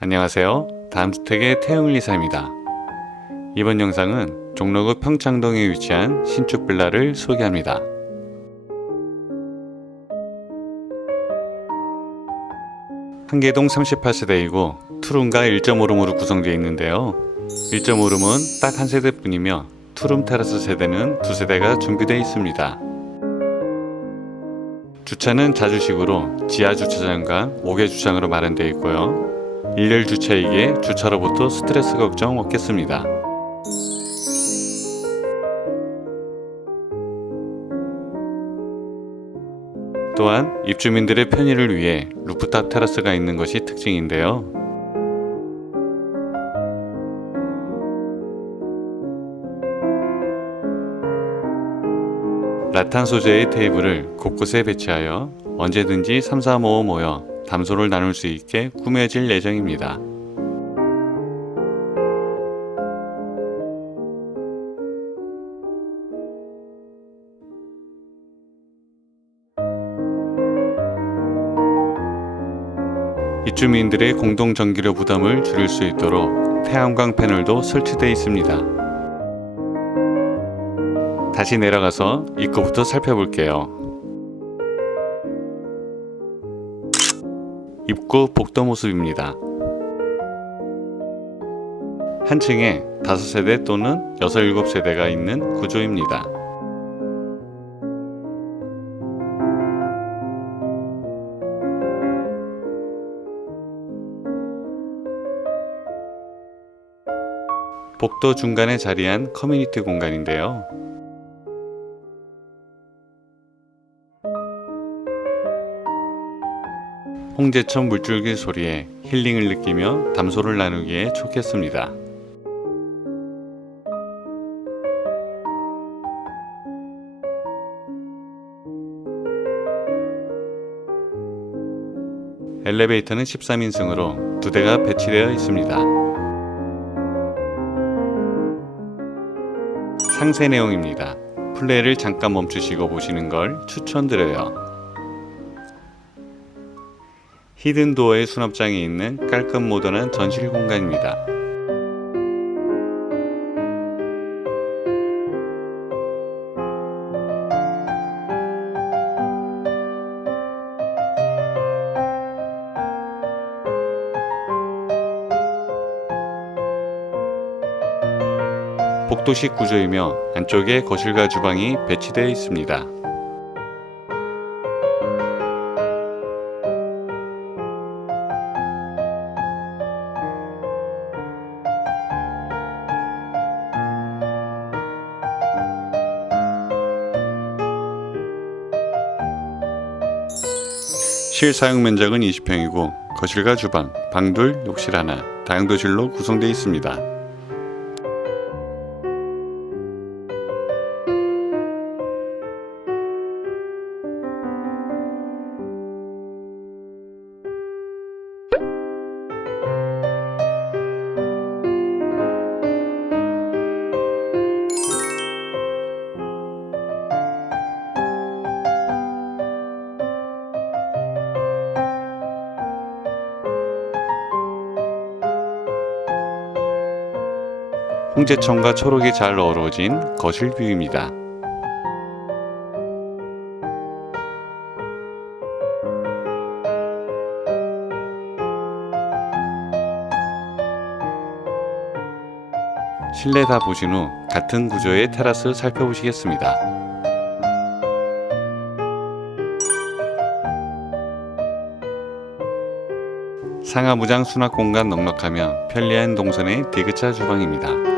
안녕하세요. 다음주택의 태영을 이사입니다. 이번 영상은 종로구 평창동에 위치한 신축 빌라를 소개합니다. 한계동 38세대이고 투룸과 1.5룸으로 구성되어 있는데요. 1.5룸은 딱 한 세대뿐이며 투룸 테라스 세대는 두 세대가 준비되어 있습니다. 주차는 자주식으로 지하 주차장과 5개 주차장으로 마련되어 있고요. 일렬 주차이기에 주차로부터 스트레스 걱정 없겠습니다. 또한 입주민들의 편의를 위해 루프탑 테라스가 있는 것이 특징인데요. 라탄 소재의 테이블을 곳곳에 배치하여 언제든지 3, 4, 5 모여 담소를 나눌 수 있게 꾸며질 예정입니다. 입주민들의 공동 전기료 부담을 줄일 수 있도록 태양광 패널도 설치되어 있습니다. 다시 내려가서 입구부터 살펴볼게요. 입구 복도 모습입니다. 한 층에 5세대 또는 6, 7세대가 있는 구조입니다. 복도 중간에 자리한 커뮤니티 공간인데요. 홍제천 물줄기 소리에 힐링을 느끼며 담소를 나누기에 좋겠습니다. 엘리베이터는 13인승으로 두 대가 배치되어 있습니다. 상세 내용입니다. 플레이를 잠깐 멈추시고 보시는 걸 추천드려요. 히든 도어의 수납장이 있는 깔끔 모던한 전실 공간입니다. 복도식 구조이며 안쪽에 거실과 주방이 배치되어 있습니다. 실사용 면적은 20평이고 거실과 주방, 방둘, 욕실 하나, 다용도실로 구성되어 있습니다. 홍제청과 초록이 잘 어우러진 거실 뷰입니다. 실내 다 보신 후 같은 구조의 테라스 살펴보시겠습니다. 상하부장 수납 공간 넉넉하며 편리한 동선의 디귿자 주방입니다.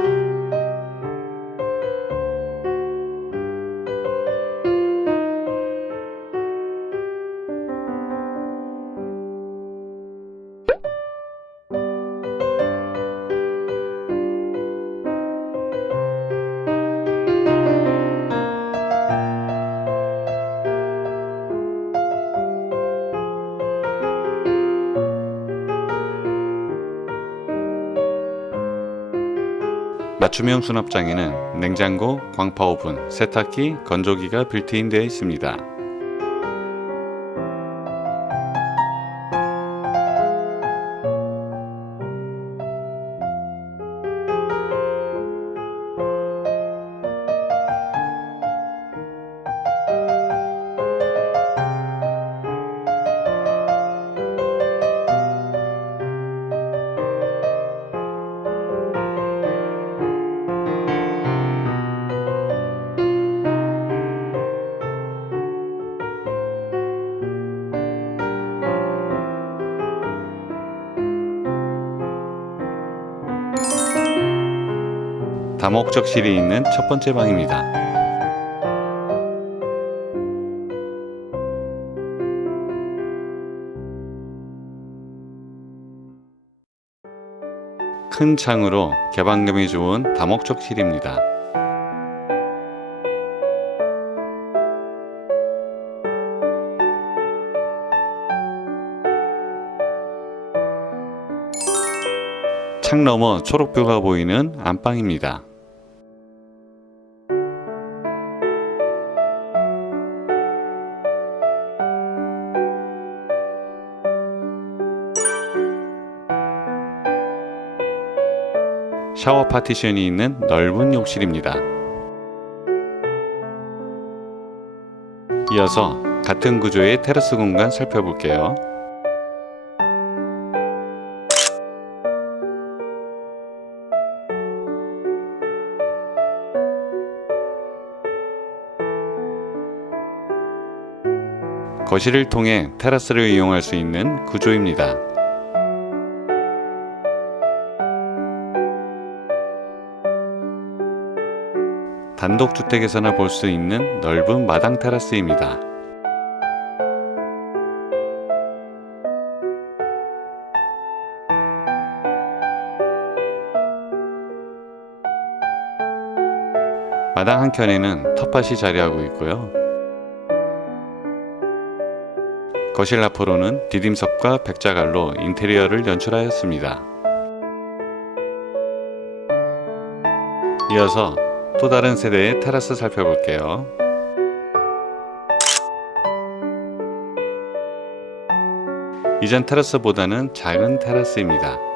맞춤형 수납장에는 냉장고, 광파 오븐, 세탁기, 건조기가 빌트인 되어 있습니다. 다목적실이 있는 첫 번째 방입니다. 큰 창으로 개방감이 좋은 다목적실입니다. 창 너머 초록뷰가 보이는 안방입니다. 샤워 파티션이 있는 넓은 욕실입니다. 이어서 같은 구조의 테라스 공간 살펴볼게요. 거실을 통해 테라스를 이용할 수 있는 구조입니다. 단독주택에서나 볼 수 있는 넓은 마당 테라스입니다. 마당 한켠에는 텃밭이 자리하고 있고요. 거실 앞으로는 디딤석과 백자갈로 인테리어를 연출하였습니다. 이어서 또 다른 세대의 테라스 살펴볼게요. 이전 테라스보다는 작은 테라스입니다.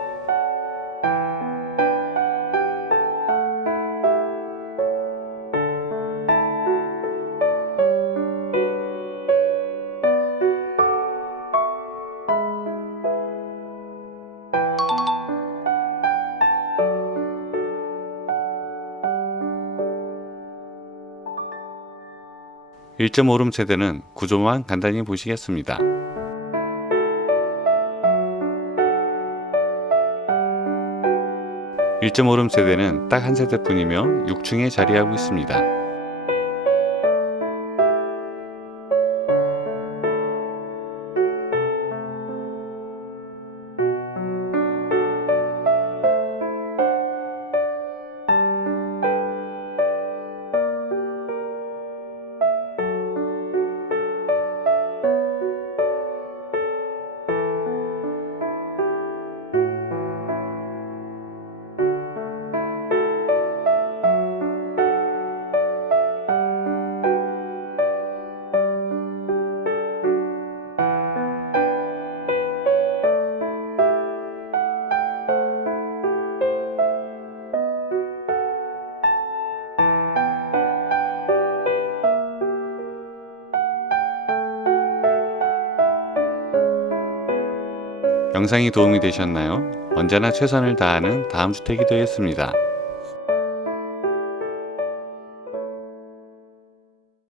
일점 오름 세대는 구조만 간단히 보시겠습니다. 1점 오름 세대는 딱 한 세대뿐이며 6층에 자리하고 있습니다. 영상이 도움이 되셨나요? 언제나 최선을 다하는 다음 주택이 되겠습니다.